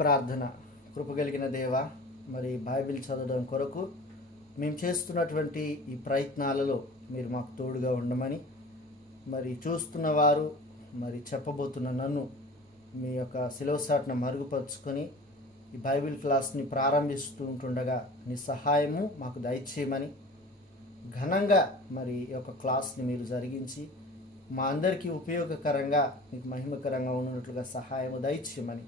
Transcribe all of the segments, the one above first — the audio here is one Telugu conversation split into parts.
ప్రార్థన. కృపగలిగిన దేవ, మరి బైబిల్ చదవడం కొరకు మేము చేస్తున్నటువంటి ఈ ప్రయత్నాలలో మీరు మాకు తోడుగా ఉండమని, మరి చూస్తున్నవారు, మరి చెప్పబోతున్న నన్ను మీ యొక్క శిలువసాటున మరుగుపరుచుకొని ఈ బైబిల్ క్లాస్ని ప్రారంభిస్తూ ఉంటుండగా నీ సహాయము మాకు దయచేయమని, ఘనంగా మరి ఈ యొక్క క్లాస్ని మీరు జరిగించి మా అందరికీ ఉపయోగకరంగా, మీకు మహిమకరంగా ఉన్నట్లుగా సహాయము దయచేయమని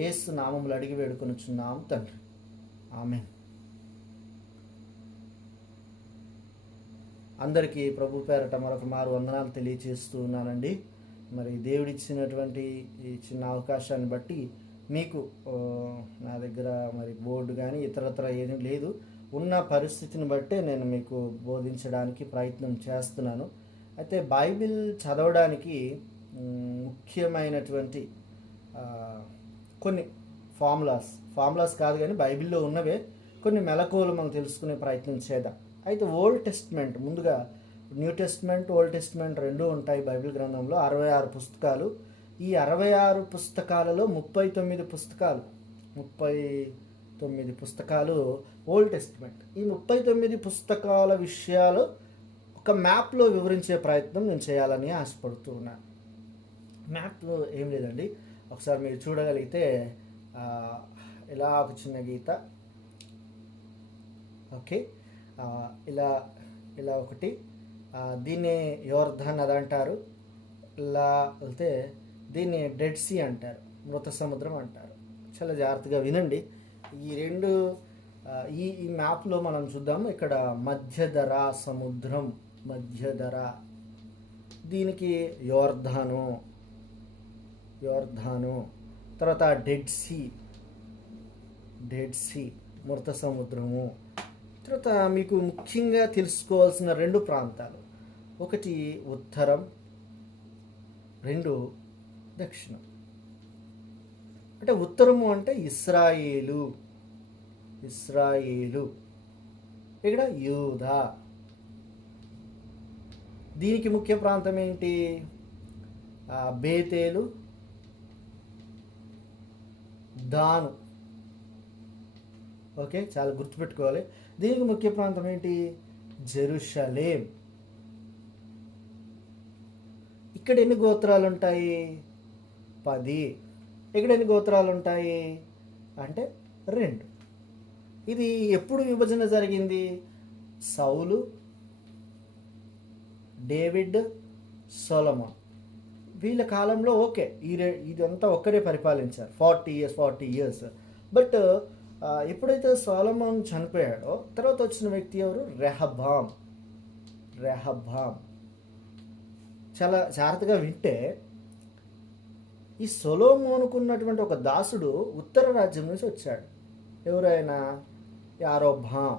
యేసు నామములు అడిగి వేడుకొనుచున్నాము తండ్రి. ఆమేన్. అందరికీ ప్రభు పేరట మరొక మారు వందనాలు తెలియజేస్తూ ఉన్నానండి. మరి దేవుడిచ్చినటువంటి ఈ చిన్న అవకాశాన్ని బట్టి మీకు నా దగ్గర మరి బోర్డు కానీ ఇతరత్ర ఏమీ లేదు, ఉన్న పరిస్థితిని బట్టే నేను మీకు బోధించడానికి ప్రయత్నం చేస్తున్నాను. అయితే బైబిల్ చదవడానికి ముఖ్యమైనటువంటి కొన్ని ఫార్ములాస్ కాదు కానీ బైబిల్లో ఉన్నవే కొన్ని మెలకువలు మనం తెలుసుకునే ప్రయత్నం చేద్దాం. అయితే ఓల్డ్ టెస్ట్మెంట్, ముందుగా న్యూ టెస్ట్మెంట్, ఓల్డ్ టెస్ట్మెంట్ రెండూ ఉంటాయి బైబిల్ గ్రంథంలో. 66 పుస్తకాలు. ఈ 66 పుస్తకాలలో 39 పుస్తకాలు ఓల్డ్ టెస్ట్మెంట్. ఈ 39 పుస్తకాల విషయాలు ఒక మ్యాప్లో వివరించే ప్రయత్నం నేను చేయాలని ఆశపడుతూ ఉన్నాను. మ్యాప్లో ఏం లేదండి, ఒకసారి మీరు చూడగలిగితే ఇలా ఒక చిన్న గీత, ఓకే, ఇలా ఒకటి, దీన్ని యోర్దాన్ నది అంటారు. ఇలా వెళ్తే దీన్ని డెడ్ సీ అంటారు, మృత సముద్రం అంటారు. చాలా జాగ్రత్తగా వినండి. ఈ రెండు ఈ మ్యాప్లో మనం చూద్దాము. ఇక్కడ మధ్యధరా సముద్రం, మధ్యధరా, దీనికి యోర్దాను, తర్వాత డెడ్ సీ మృత సముద్రము. తర్వాత మీకు ముఖ్యంగా తెలుసుకోవాల్సిన రెండు ప్రాంతాలు, ఒకటి ఉత్తరం, రెండు దక్షిణం. అంటే ఉత్తరము అంటే ఇస్రాయేలు, ఇక్కడ యూదా. దీనికి ముఖ్య ప్రాంతం ఏంటి? బేతేలు, దాను. ఓకే, చాలా గుర్తుపెట్టుకోవాలి. దీనికి ముఖ్య ప్రాంతం ఏంటి? జెరూషలేం. ఇక్కడ ఎన్ని గోత్రాలు ఉంటాయి? 10. ఇక్కడ ఎన్ని గోత్రాలు ఉంటాయి అంటే 2. ఇది ఎప్పుడు విభజన జరిగింది? సౌలు, డేవిడ్, సొలొమోన్ వీళ్ళ కాలంలో. ఓకే, ఇదంతా ఒక్కడే పరిపాలించారు 40 ఇయర్స్. బట్ ఎప్పుడైతే సొలొమోన్ చనిపోయాడో తర్వాత వచ్చిన వ్యక్తి ఎవరు? రెహబాం. చాలా జాగ్రత్తగా వింటే, ఈ సొలొమోనుకున్నటువంటి ఒక దాసుడు ఉత్తర రాజ్యం నుంచి వచ్చాడు. ఎవరైనా? యారోబాం.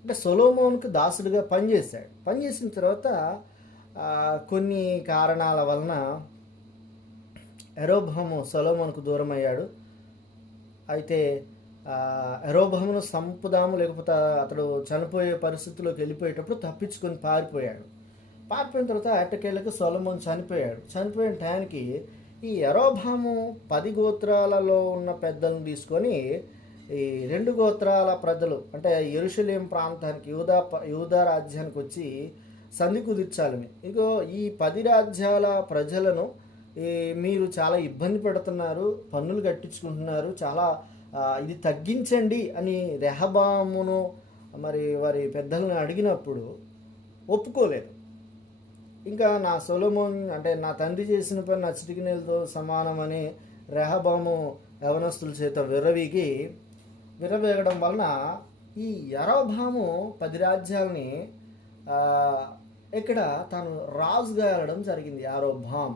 అంటే సొలొమోనుకు దాసుడుగా పనిచేశాడు. పనిచేసిన తర్వాత కొన్ని కారణాల వలన యరొబాము సొలొమోనుకు దూరం అయ్యాడు. అయితే యరొబామును సంపుదాము, లేకపోతే అతడు చనిపోయే పరిస్థితిలోకి వెళ్ళిపోయేటప్పుడు తప్పించుకొని పారిపోయాడు. పారిపోయిన తర్వాత అట్టకేళ్ళకు సొలొమోన్ చనిపోయాడు. చనిపోయిన టయానికి ఈ యరొబాము 10 గోత్రాలలో ఉన్న పెద్దలను తీసుకొని ఈ 2 గోత్రాల ప్రజలు, అంటే యెరూషలేం ప్రాంతానికి, యూదా రాజ్యానికి వచ్చి సంధి కుదిర్చాలని. ఇగో ఈ 10 రాజ్యాల ప్రజలను మీరు చాలా ఇబ్బంది పెడుతున్నారు, పన్నులు కట్టించుకుంటున్నారు, చాలా ఇది తగ్గించండి అని రెహబామును మరి వారి పెద్దలను అడిగినప్పుడు ఒప్పుకోలేదు. ఇంకా నా సొలొమోన్ అంటే నా తండ్రి చేసిన పని నా చిటికినేలతో సమానమని రెహబాము యవనస్తుల చేత విర్రవేగడం వలన ఈ యరొబాము 10 రాజ్యాలని ఇక్కడ తాను రాజుగా వెళ్ళడం జరిగింది. యారోబాం.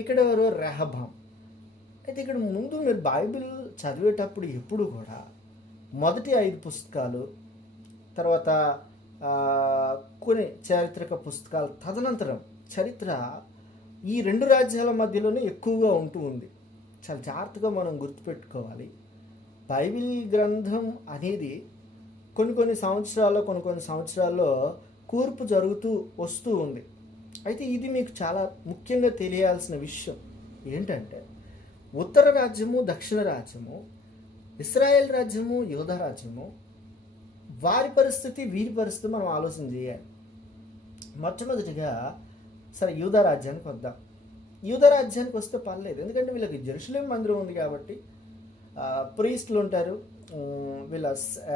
ఇక్కడ ఎవరు? రెహబాం. అయితే ఇక్కడ ముందు మీరు బైబిల్ చదివేటప్పుడు ఎప్పుడు కూడా మొదటి 5 పుస్తకాలు, తర్వాత కొన్ని చారిత్రక పుస్తకాలు, తదనంతరం చరిత్ర ఈ 2 రాజ్యాల మధ్యలోనే ఎక్కువగా ఉంటూ ఉంది. చాలా జాగ్రత్తగా మనం గుర్తుపెట్టుకోవాలి. బైబిల్ గ్రంథం అనేది కొన్ని సంవత్సరాల్లో కూర్పు జరుగుతూ వస్తూ ఉంది. అయితే ఇది మీకు చాలా ముఖ్యంగా తెలియాల్సిన విషయం. ఏంటంటే ఉత్తర రాజ్యము, దక్షిణ రాజ్యము, ఇస్రాయేల్ రాజ్యము, యూదా రాజ్యము, వారి పరిస్థితి వీరి పరిస్థితి మనం ఆలోచన చేయాలి. మొట్టమొదటిగా సరే యూదా రాజ్యానికి వద్దాం. యూదా రాజ్యానికి వస్తే పర్లేదు, ఎందుకంటే వీళ్ళకి జెరూసలేం మందిరం ఉంది కాబట్టి ప్రీస్టులు ఉంటారు, వీళ్ళ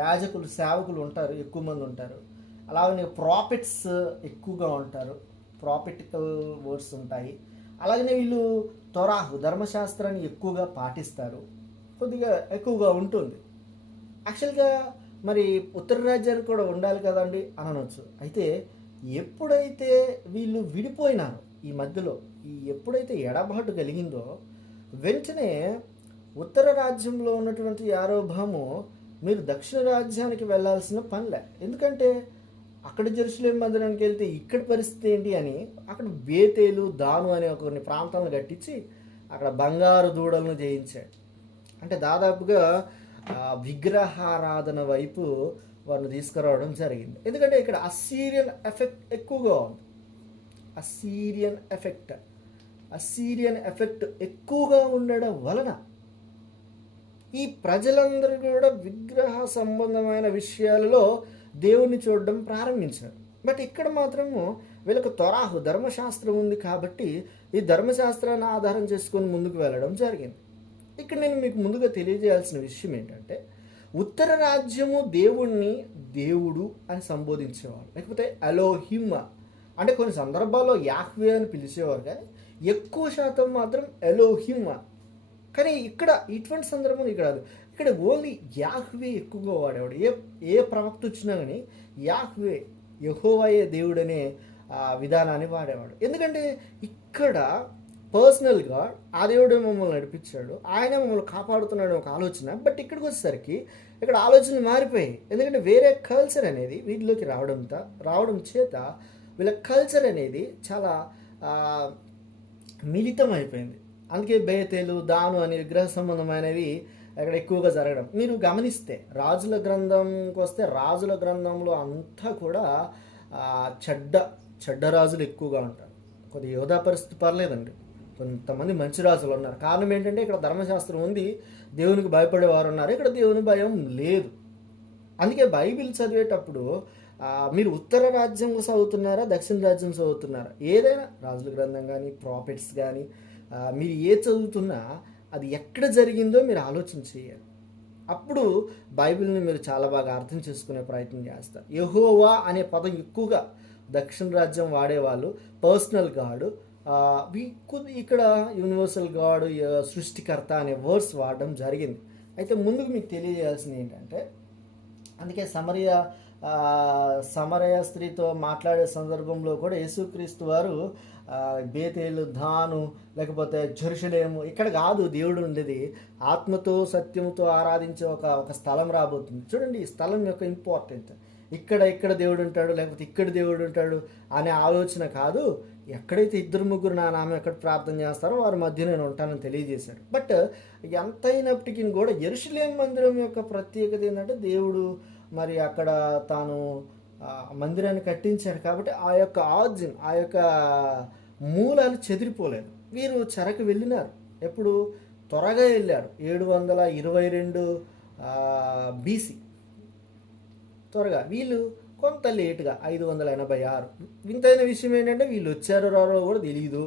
యాజకులు సేవకులు ఉంటారు, ఎక్కువ మంది ఉంటారు. అలాగే ప్రాఫిట్స్ ఎక్కువగా ఉంటారు, ప్రాఫిటికల్ వర్డ్స్ ఉంటాయి. అలాగనే వీళ్ళు తొరాహు ధర్మశాస్త్రాన్ని ఎక్కువగా పాటిస్తారు, కొద్దిగా ఎక్కువగా ఉంటుంది. యాక్చువల్గా మరి ఉత్తర రాజ్యాలు కూడా ఉండాలి కదండి అని అనొచ్చు. అయితే ఎప్పుడైతే వీళ్ళు విడిపోయినారో ఈ మధ్యలో, ఎప్పుడైతే ఎడబాటు కలిగిందో వెంటనే ఉత్తర రాజ్యంలో ఉన్నటువంటి యారోబాము మీరు దక్షిణ రాజ్యానికి వెళ్ళాల్సిన పనిలే. ఎందుకంటే అక్కడ జెరూసలేం మందిరానికి వెళ్తే ఇక్కడ పరిస్థితి ఏంటి అని అక్కడ బేతేలు, దాను అనే కొన్ని ప్రాంతాలను కట్టించి అక్కడ బంగారు దూడలను చేయించాడు. అంటే దాదాపుగా విగ్రహారాధన వైపు వారిని తీసుకురావడం జరిగింది. ఎందుకంటే ఇక్కడ అస్సీరియన్ ఎఫెక్ట్ ఎక్కువగా ఉంది. అస్సీరియన్ ఎఫెక్ట్ ఎక్కువగా ఉండడం వలన ఈ ప్రజలందరూ కూడా విగ్రహ సంబంధమైన విషయాలలో దేవుణ్ణి చూడడం ప్రారంభించారు. బట్ ఇక్కడ మాత్రము వీళ్ళకు తొరాహు ధర్మశాస్త్రం ఉంది కాబట్టి ఈ ధర్మశాస్త్రాన్ని ఆధారం చేసుకొని ముందుకు వెళ్ళడం జరిగింది. ఇక్కడ నేను మీకు ముందుగా తెలియజేయాల్సిన విషయం ఏంటంటే ఉత్తర రాజ్యము దేవుణ్ణి దేవుడు అని సంబోధించేవారు, లేకపోతే ఎలోహిమ్ అంటే కొన్ని సందర్భాల్లో యాహ్వే అని పిలిచేవారు, కానీ ఎక్కువ శాతం మాత్రం ఎలోహిమ్. కానీ ఇక్కడ ఇటువంటి సందర్భం ఇక్కడ ఓన్లీ యాహ్వే ఎక్కువగా వాడేవాడు. ఏ ప్రవక్త వచ్చినా కానీ యాహ్వే, యెహోవాయే దేవుడనే విధానాన్ని వాడేవాడు. ఎందుకంటే ఇక్కడ పర్సనల్గా ఆ దేవుడే మమ్మల్ని నడిపించాడు, ఆయన మమ్మల్ని కాపాడుతున్నాడు ఒక ఆలోచన. బట్ ఇక్కడికి వచ్చేసరికి ఇక్కడ ఆలోచనలు మారిపోయాయి. ఎందుకంటే వేరే కల్చర్ అనేది వీటిలోకి రావడం చేత వీళ్ళ కల్చర్ అనేది చాలా మిళితం అయిపోయింది. అందుకే బేతేలు, దాను అనే విగ్రహ సంబంధమైనవి అక్కడ ఎక్కువగా జరగడం. మీరు గమనిస్తే రాజుల గ్రంథంకి వస్తే రాజుల గ్రంథంలో అంతా కూడా చెడ్డ రాజులు ఎక్కువగా ఉంటారు. కొద్దిగా యోధా పరిస్థితి పర్లేదండి, కొంతమంది మంచి రాజులు ఉన్నారు. కారణం ఏంటంటే ఇక్కడ ధర్మశాస్త్రం ఉంది, దేవునికి భయపడేవారు ఉన్నారు, ఇక్కడ దేవుని భయం లేదు. అందుకే బైబిల్ చదివేటప్పుడు మీరు ఉత్తర రాజ్యం చదువుతున్నారా, దక్షిణ రాజ్యం చదువుతున్నారా, ఏదైనా రాజుల గ్రంథం కానీ ప్రాఫిట్స్ కానీ మీరు ఏ చదువుతున్నా అది ఎక్కడ జరిగిందో మీరు ఆలోచన చేయాలి. అప్పుడు బైబిల్ని మీరు చాలా బాగా అర్థం చేసుకునే ప్రయత్నం చేస్తారు. యెహోవా అనే పదం ఎక్కువగా దక్షిణ రాజ్యం వాడేవాళ్ళు పర్సనల్ గాడు, ఇక్కడ యూనివర్సల్ గాడ్, సృష్టికర్త అనే వర్డ్స్ వాడడం జరిగింది. అయితే ముందుకు మీకు తెలియజేయాల్సింది ఏంటంటే, అందుకే సమరయ స్త్రీతో మాట్లాడే సందర్భంలో కూడా యేసుక్రీస్తు వారు బేతేలు, దాను లేకపోతే జెరూసలేము ఇక్కడ కాదు దేవుడు ఉండేది, ఆత్మతో సత్యముతో ఆరాధించే ఒక స్థలం రాబోతుంది. చూడండి ఈ స్థలం యొక్క ఇంపార్టెంట్. ఇక్కడ దేవుడు ఉంటాడు లేకపోతే ఇక్కడ దేవుడు ఉంటాడు అనే ఆలోచన కాదు. ఎక్కడైతే 2-3 నా నామం ఎక్కడ ప్రార్థన చేస్తారో వారి మధ్య నేను ఉంటానని తెలియజేశాడు. బట్ ఎంతైనప్పటికీ కూడా యెరూషలేము మందిరం యొక్క ప్రత్యేకత ఏంటంటే దేవుడు మరి అక్కడ తాను మందిరాన్ని కట్టించాడు కాబట్టి ఆ యొక్క ఆర్జిన్, ఆ యొక్క మూలాలు చెదిరిపోలేదు. వీరు చెరకు వెళ్ళినారు, ఎప్పుడు త్వరగా వెళ్ళారు, 722 BC త్వరగా. వీళ్ళు కొంత లేటుగా 586. వింతైన విషయం ఏంటంటే వీళ్ళు వచ్చారో రారో కూడా తెలియదు,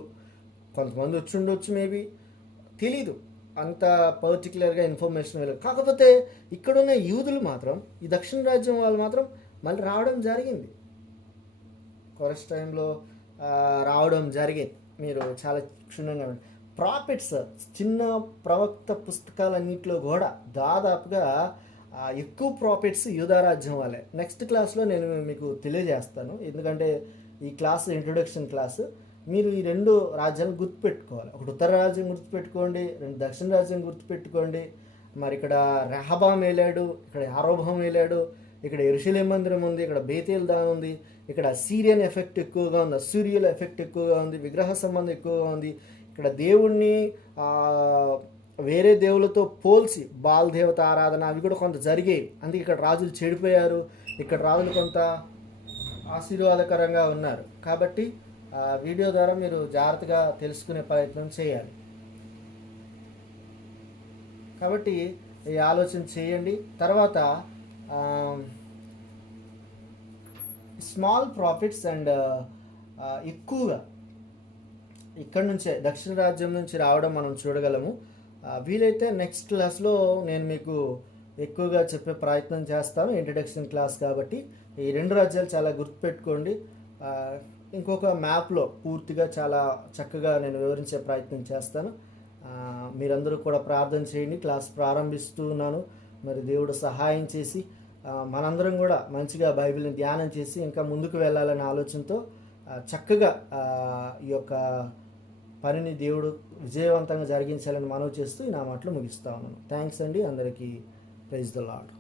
కొంతమంది వచ్చి ఉండొచ్చు, మేబీ తెలీదు, అంత పర్టికులర్గా ఇన్ఫర్మేషన్ వెళ్ళదు. కాకపోతే ఇక్కడున్న యూదులు మాత్రం, ఈ దక్షిణ రాజ్యం వాళ్ళు మాత్రం మళ్ళీ రావడం జరిగింది, కొరస్ టైంలో రావడం జరిగింది. మీరు చాలా క్షుణ్ణంగా ప్రాఫిట్స్, చిన్న ప్రవక్త పుస్తకాలన్నింటిలో కూడా దాదాపుగా ఎక్కువ ప్రాఫిట్స్ యూదా రాజ్యం వాళ్ళే. నెక్స్ట్ క్లాస్లో నేను మీకు తెలియజేస్తాను, ఎందుకంటే ఈ క్లాస్ ఇంట్రొడక్షన్ క్లాసు. మీరు ఈ 2 రాజ్యాలను గుర్తుపెట్టుకోవాలి. ఒకటి ఉత్తర రాజ్యం గుర్తుపెట్టుకోండి, 2 దక్షిణ రాజ్యం గుర్తుపెట్టుకోండి. మరి ఇక్కడ రెహబాం వెళ్ళాడు, ఇక్కడ యారోబాం వెళ్ళాడు, ఇక్కడ యెరూషలేము మందిరం ఉంది, ఇక్కడ బేతేల్ దాన్ ఉంది, ఇక్కడ అస్సీరియన్ ఎఫెక్ట్ ఎక్కువగా ఉంది, అస్సూరియల్ ఎఫెక్ట్ ఎక్కువగా ఉంది, విగ్రహ సంబంధం ఎక్కువగా ఉంది. ఇక్కడ దేవుణ్ణి వేరే దేవులతో పోల్చి బాల్ దేవత ఆరాధన అవి కూడా కొంత జరిగాయి. అందుకే ఇక్కడ రాజులు చెడిపోయారు, ఇక్కడ రాజులు కొంత ఆశీర్వాదకరంగా ఉన్నారు. కాబట్టి వీడియో ద్వారా మీరు జాగ్రత్తగా తెలుసుకునే ప్రయత్నం చేయాలి. కాబట్టి ఈ ఆలోచన చేయండి. తర్వాత స్మాల్ ప్రాఫిట్స్ అండ్ ఎక్కువగా ఇక్కడ నుంచే దక్షిణ రాజ్యం నుంచి రావడం మనం చూడగలము. వీలైతే నెక్స్ట్ క్లాస్లో నేను మీకు ఎక్కువగా చెప్పే ప్రయత్నం చేస్తాను, ఇంట్రడక్షన్ క్లాస్ కాబట్టి. ఈ 2 రాజ్యాలు చాలా గుర్తుపెట్టుకోండి. ఇంకొక మ్యాప్లో పూర్తిగా చాలా చక్కగా నేను వివరించే ప్రయత్నం చేస్తాను. మీరందరూ కూడా ప్రార్థన చేయండి. క్లాస్ ప్రారంభిస్తున్నాను. మరి దేవుడు సహాయం చేసి మనందరం కూడా మంచిగా బైబిల్ని ధ్యానం చేసి ఇంకా ముందుకు వెళ్ళాలనే ఆలోచనతో చక్కగా ఈ యొక్క పనిని దేవుడు విజయవంతంగా జరిగించాలని మనవి చేస్తూ నా మాటలు ముగిస్తా ఉన్నాను. థ్యాంక్స్ అండి అందరికీ. Praise the lord.